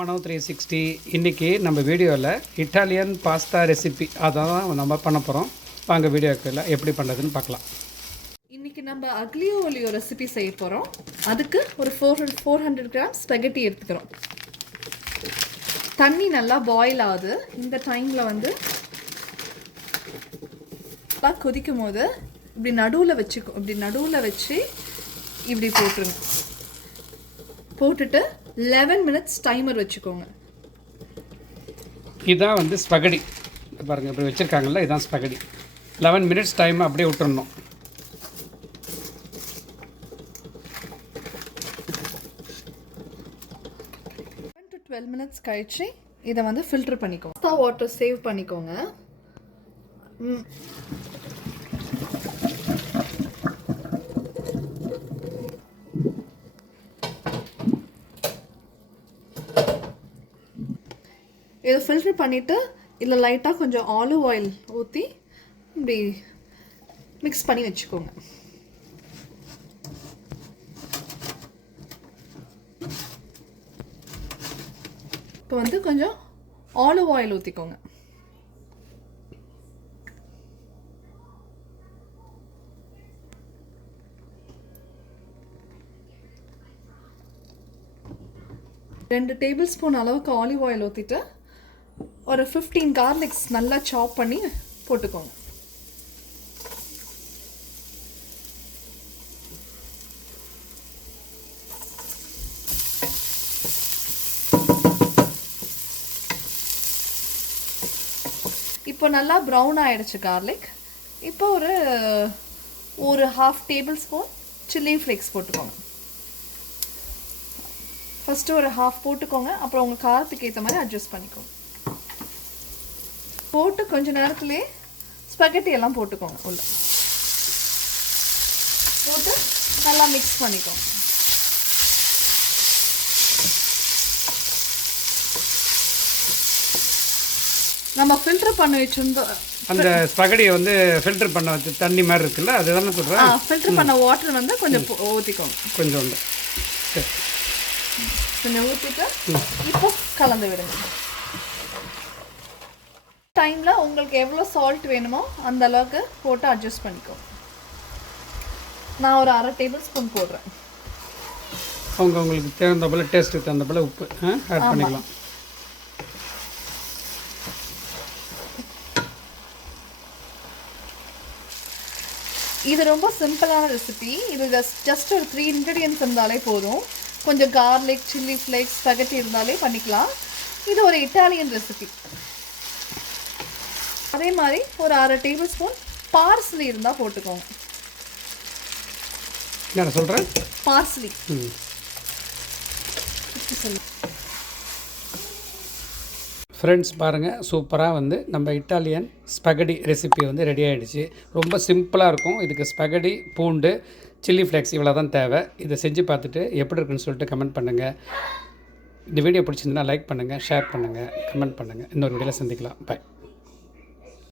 MANO 360 இன்றைக்கி நம்ம வீடியோவில் இட்டாலியன் பாஸ்தா ரெசிபி அதான் நம்ம பண்ண போகிறோம். வாங்க வீடியோக்கில் எப்படி பண்ணுறதுன்னு பார்க்கலாம். இன்றைக்கி நம்ம அக்லியோ ஒலியோ ரெசிபி செய்ய போகிறோம். அதுக்கு ஒரு 400 கிராம் ஸ்பெகட்டி எடுத்துக்கிறோம். தண்ணி நல்லா பாயில் ஆகுது. இந்த டைமில் வந்து கொதிக்கும் போது இப்படி நடுவில் வச்சு இப்படி போட்டுருங்க. போட்டுட்டு 11 மினிட்ஸ் டைமர் வச்சுக்கோங்க. இதான் வந்து ஸ்பெகடி பாருங்கள், இப்படி வச்சுருக்காங்கல்ல, இதான் ஸ்பெகடி. 11 மினிட்ஸ் டைம் அப்படியே விட்டுறணும். to 12 மினிட்ஸ் கழிச்சு இதை வந்து ஃபில்டர் பண்ணிக்கோங்க. பாஸ்தா வாட்டர் சேவ் பண்ணிக்கோங்க. இதை ஃபில்டர் பண்ணிவிட்டு இதில் லைட்டாக கொஞ்சம் ஆலிவ் ஆயில் ஊற்றி இப்படி மிக்ஸ் பண்ணி வச்சுக்கோங்க. இப்போ வந்து கொஞ்சம் ஆலிவ் ஆயில் ஊற்றிக்கோங்க. ரெண்டு டேபிள் ஸ்பூன் அளவுக்கு ஆலிவ் ஆயில் ஊற்றிட்டு ஒரு 15 கார்லிக்ஸ் நல்லா சாப் பண்ணி போட்டுக்கோங்க. இப்போ நல்லா ப்ரௌன் ஆயிடுச்சு கார்லிக். இப்போ ஒரு half table spoon chilli flakes போட்டுக்கோங்க. ஃபஸ்ட்டு ஒரு ஹாஃப் போட்டுக்கோங்க, அப்புறம் உங்கள் காரத்துக்கு ஏற்ற மாதிரி அட்ஜஸ்ட் பண்ணிக்கோங்க. போட்டு கொஞ்ச நேரத்துலேயே ஸ்பெகட்டி எல்லாம் போட்டுக்கோங்க. உள்ள போட்டு நல்லா மிக்ஸ் பண்ணிக்கோங்க. நம்ம ஃபில்டர் பண்ணி வச்சிருந்தோம் அந்த ஸ்பெகடியை வந்து ஃபில்டர் பண்ண வச்சு தண்ணி மாதிரி இருக்குல்ல, அதுதானே சொல்கிறேன். ஃபில்டர் பண்ண வாட்டர் வந்து கொஞ்சம் ஊற்றிக்கோங்க. கொஞ்சம் ஊற்றிட்டு இப்போ கலந்து விடுங்க. டைமில் உங்களுக்கு எவ்வளோ சால்ட் வேணுமோ அந்த அளவுக்கு போட்டு அட்ஜஸ்ட் பண்ணிக்கோங்க. நான் ஒரு அரை டேபிள் ஸ்பூன் போடுறேன். உங்களுக்கு தகுந்த போல் டேஸ்ட்டுக்கு தகுந்த போல் உப்பு ஆட் பண்ணிக்கலாம். இது ரொம்ப சிம்பிளான ரெசிபி. இது ஜஸ்ட் ஒரு 3 இன்க்ரீடியன்ட்ஸ் இருந்தாலே போதும். கொஞ்சம் கார்லிக், சில்லி ஃப்ளேக்ஸ், ஸ்பெகட்டி இருந்தாலே பண்ணிக்கலாம். இது ஒரு இட்டாலியன் ரெசிபி. அதே மாதிரி ஒரு அரை டேபிள் ஸ்பூன் பார்ஸ்லி இருந்தால் போட்டுக்கோங்க. என்ன சொல்கிறேன்? பார்ஸ்லி. ஃப்ரெண்ட்ஸ் பாருங்கள், சூப்பராக வந்து நம்ம இட்டாலியன் ஸ்பெகடி ரெசிபி வந்து ரெடி ஆகிடுச்சு. ரொம்ப சிம்பிளாக இருக்கும். இதுக்கு ஸ்பெகடி, பூண்டு, சில்லி ஃப்ளேக்ஸ் இவ்வளோ தான் தேவை. இதை செஞ்சு பார்த்துட்டு எப்படி இருக்குன்னு சொல்லிட்டு கமெண்ட் பண்ணுங்கள். இந்த வீடியோ பிடிச்சிருந்தா லைக் பண்ணுங்கள், ஷேர் பண்ணுங்கள், கமெண்ட் பண்ணுங்கள். இன்னொரு வீடியோவில் சந்திக்கலாம். பாய்.